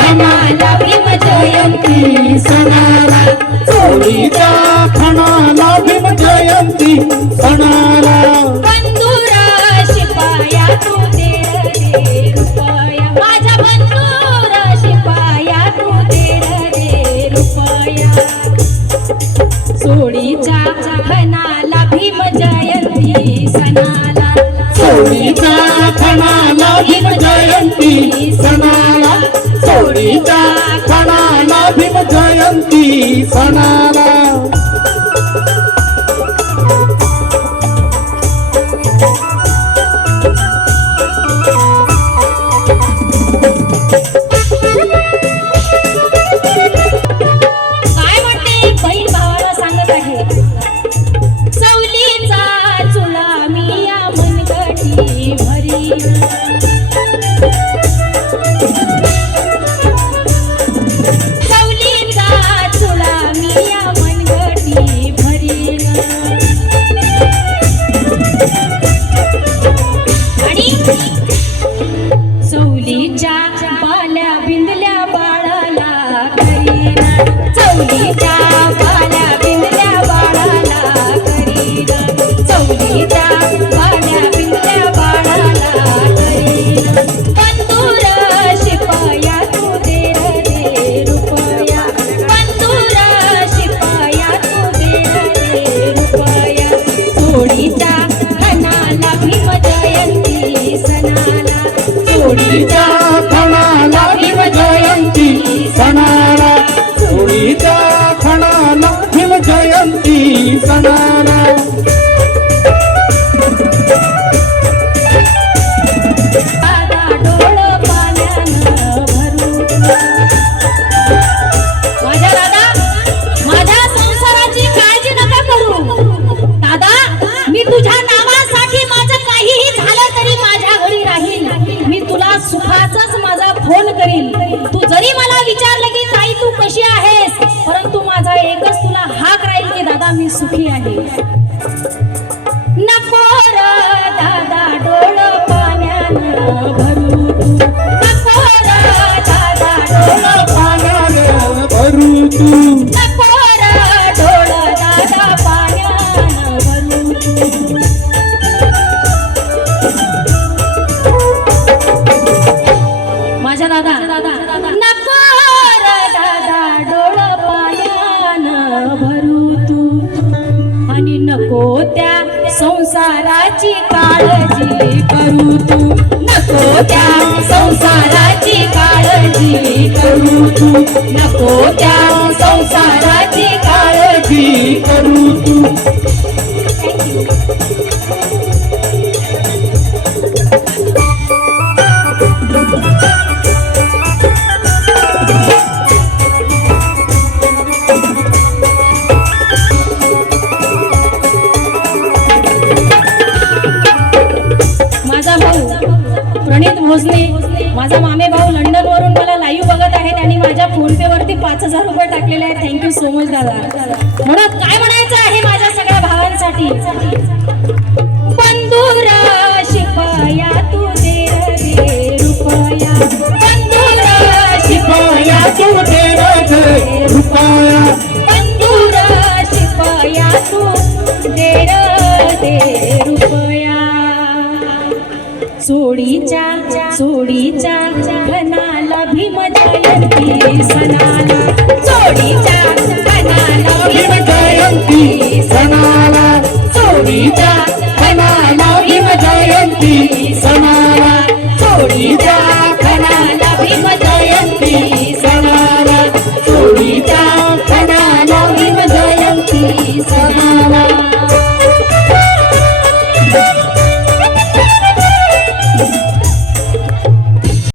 खणाला भीम जयंती सणाला, चोळीच्या खणाला भीम जयंती सणाला. बंधुरा शिपाया तू दे रे रुपया, माझ्या बंधुरा शिपाया तू दे रे रुपया. चोळीच्या खणाला भीम जयंती सणाला, चोळीच्या खणाला भीम जयंती सणाला, चोळीच्या खणाला भीम जयंती सणाला. काय म्हणते बहीण भावाला सांगत आहे, चवलीचा चुला मी या मनगटी भरी, चवलीचा चुला मी या मनगटी भरीन. आणि चवलीच्या बाल्या बिंदल्या बाळाला करीन, चवलीच्या बाल्या बिंदल्या बाळाला करीन, चवलीच्या बाल्या बिंदल्या बाळाला करीन. बंधुर शिपाया तू दे रे रुपया, बंधुर शिपाया तू दे रे रुपया. चोळीच्या खणाला भीम जयंती सणाला, चोळीच्या खणाला भीम जयंती सणाला, चोळीच्या खणाला भीम जयंती सणाला. दादा डोळं पाण्यानं भरून, माझ्या दादा माझ्या संसाराची काळजी नका करू. दादा मी तुझ्या नावासाठी माझं काहीही झालं तरी माझ्या घरी राहील, मी तुला सुखाचाच माझा फोन करील. तू जरी मला विचारलं की ताई तू कशी आहेस, परंतु माझा एकच तुला हाक राहील की दादा मी सुखी आहे. नको र दादा डोळं पाण्यानं भरू तू, नको र दादा डोळं पाण्यानं भरू तू, नको र डोळं दादा पाण्यानं भरू तू. माझ्या दादा नको र दादा डोळं पाण्यानं भरू तू, आणि नको त्या संसाराची काळजी करू तू, नको त्या संसाराची काळजी करू तू, नको त्या संसाराची काळजी करू तू. माझा भाऊ प्रणित भोसले, माझा मामे भाऊ लंडन वरून मला लाईव्ह बघत आहेत आणि माझ्या फोन पे वरती 5,000 रुपये टाकलेले आहेत. थँक्यू सो मच दादा. म्हणून काय म्हणायचं आहे माझ्या सगळ्या भावांसाठी, बंधुरा शिपाया तू दे रे रुपया, बंधुरा शिपाया तू दे रे रुपया, बंधुरा शिपाया तू दे रे रुपया. चोळीच्या खणाला भीम जयंती सणाला, चोळीच्या खणाला भीम जयंती सणाला, चोळीच्या खणाला भीम जयंती सणाला, चोळीच्या